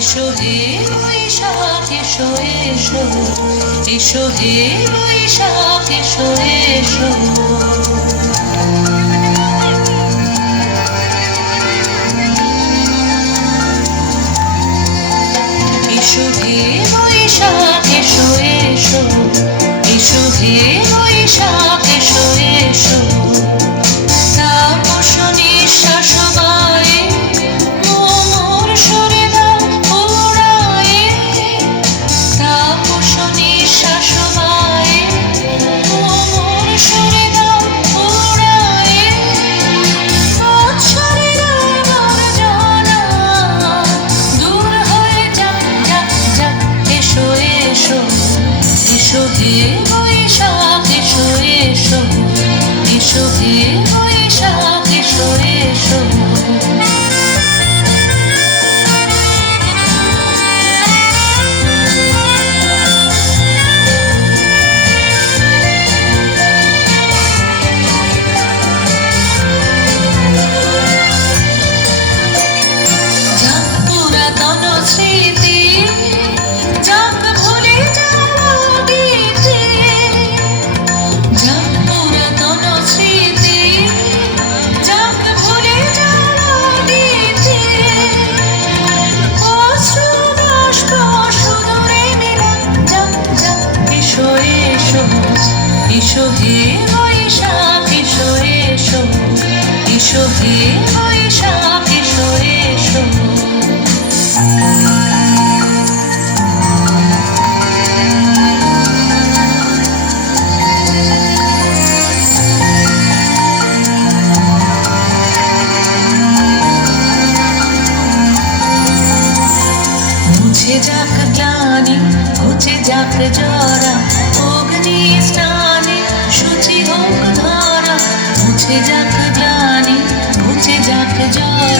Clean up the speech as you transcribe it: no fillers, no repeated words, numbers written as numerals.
এসো হে বৈশাখ এসো এসো, এসো হে বৈশাখ এসো এসো। এসো হে বৈশাখ এসো এসো, এসো হে বৈশাখ এসো এসো। তাপস নিঃশ্বাস বায়ে মোর সুরে দাও উড়ায়ে, তাপস নিঃশ্বাস বায়ে মোর সুরে দাও উড়ায়ে। বৎসরের গর্জনা দূর হয়ে যাক যাক যাক। এসো এসো, এসো হে বৈশাখ এসো এসো, এসো হে বৈশাখ এসো এসো। যাক পুরাতন স্মৃতি, যাক ভুলে যাওয়া গীতি, যাক পুরাতন স্মৃতি, যাক ভুলে যাওয়া গীতি। অশ্রু বাষ্প সুদূরে মিলন যাক যাক। এসো এসো, এসো হে বৈশাখ এসো এসো, এসো হে বৈশাখ এসো এসো। মুছে যাক গ্লানি, ঘুচে যাক জরা, অগ্নি স্নানে শুচি হোক ধরা। মুছে যাক গ্লানি, ঘুচে যাক জরা,